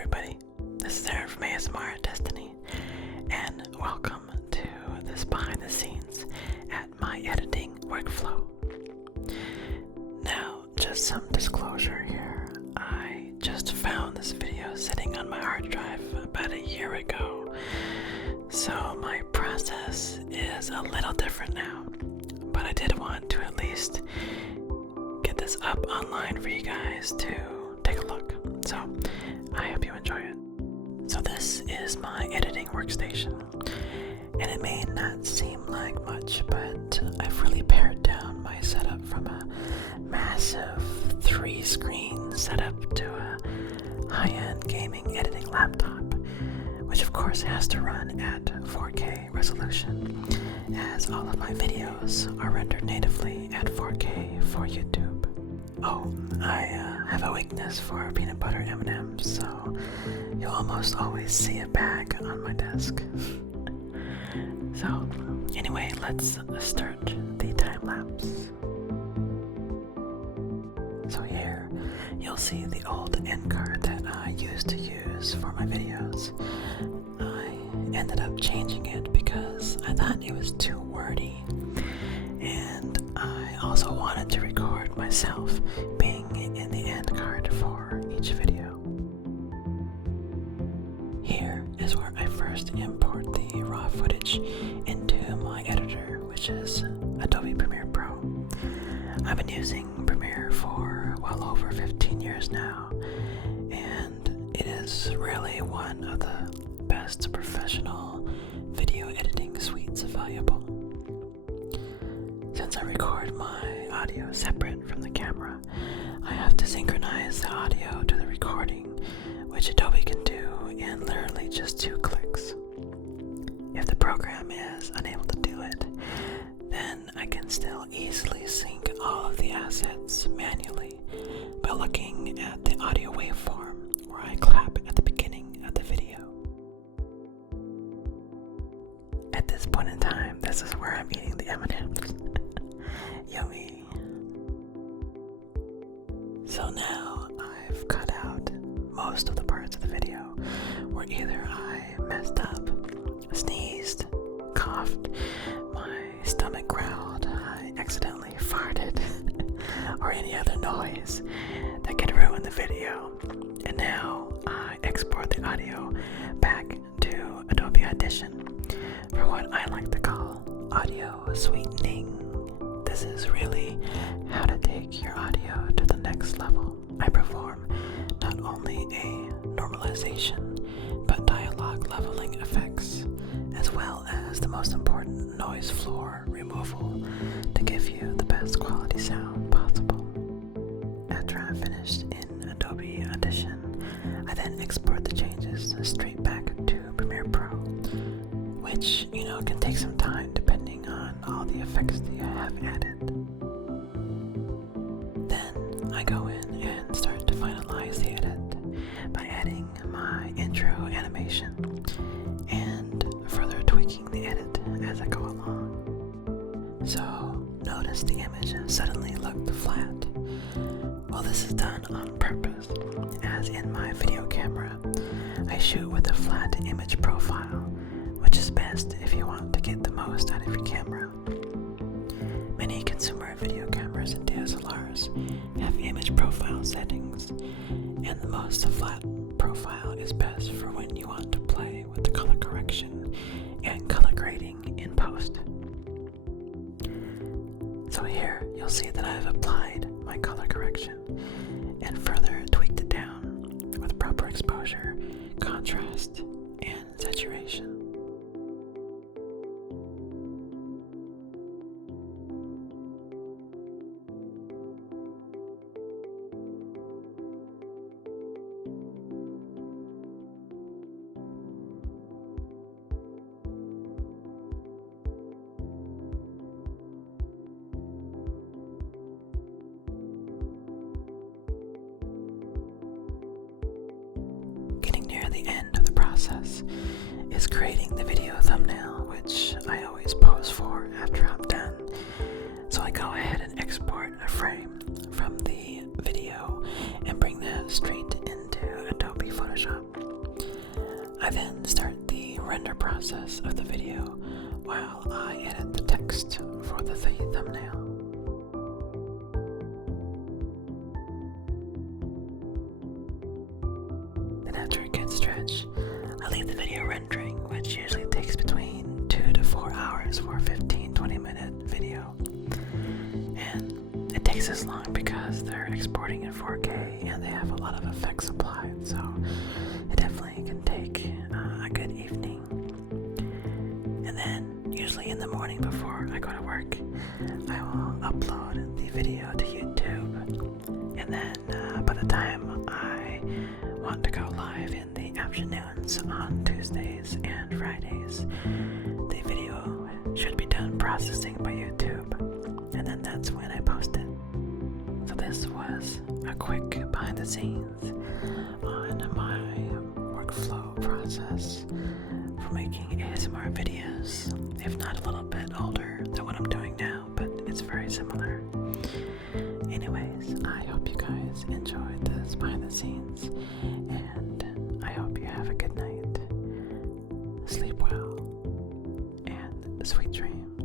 everybody, this is Aaron from ASMR-inducing, and welcome to this behind the scenes at my editing workflow. Now, just some disclosure here. I just found this video sitting on my hard drive about a year ago, so my process is a little different now, but I did want to at least get this up online for you guys to take a look. So I hope you enjoy it. So this is my editing workstation, and it may not seem like much, but I've really pared down my setup from a massive 3-screen setup to a high-end gaming editing laptop, which of course has to run at 4K resolution, as all of my videos are rendered natively at 4K for YouTube. Oh, I have a weakness for peanut butter M&Ms, so you'll almost always see a bag on my desk. So, anyway, let's start the time lapse. So here, you'll see the old end card that I used to use for my videos. I ended up changing it because I thought it was too wordy, and I also wanted to record myself being in the end card for each video. Here is where I first import the raw footage into my editor, which is Adobe Premiere Pro. I've been using Premiere for well over 15 years now, and it is really one of the best professional video editing suites available. Since I record my audio separate from the camera, I have to synchronize the audio to the recording, which Adobe can do in literally just 2 clicks. If the program is unable to do it, then I can still easily sync all of the assets manually by looking at the audio waveform where I clap at the beginning of the video. At this point in time, this is where I'm eating the M&Ms. Yummy. So now I've cut out most of the parts of the video where either I messed up, sneezed, coughed, my stomach growled, I accidentally farted, or any other noise that could ruin the video. And now I export the audio back to Adobe Audition for what I like to call audio sweetening. This is really how to take your audio to the next level. I perform not only a normalization, but dialogue leveling effects, as well as the most important noise floor removal to give you the best quality sound possible. After I'm finished in Adobe Audition, I then export the changes straight back to Premiere Pro, which, can take some time depending on all the effects that you have added. Then I go in and start to finalize the edit by adding my intro animation and further tweaking the edit as I go along. So notice the image suddenly looked flat. Well, this is done on purpose, as in my video camera, I shoot with a flat image profile, which is best if you want to get the most out of your camera. Many consumer video cameras and DSLRs have image profile settings, and the most flat profile is best for when you want to play with the color correction and color grading in post. So here you'll see that I've applied my color correction and further tweaked it down with proper exposure, contrast, and saturation. Near the end of the process is creating the video thumbnail, which I always pose for after I'm done. So I go ahead and export a frame from the video and bring that straight into Adobe Photoshop. I then start the render process of the video while I edit the text for the thumbnail. Then after a good stretch, I leave the video rendering, which usually takes between 2 to 4 hours for a 15-20 minute video. And it takes this long because they're exporting in 4K and they have a lot of effects applied, so it definitely can take a good evening. And then, usually in the morning before I go to work, I will upload the video to YouTube. And then by the time I want to go live in the afternoons on Tuesdays and Fridays, the video should be done processing by YouTube. And then that's when I post it. So this was a quick behind the scenes on my workflow process for making ASMR videos, if not a little bit older than what I'm doing now, but it's very similar. Anyways, I hope you guys enjoyed this behind the scenes, and I hope you have a good night. Sleep well, and sweet dreams.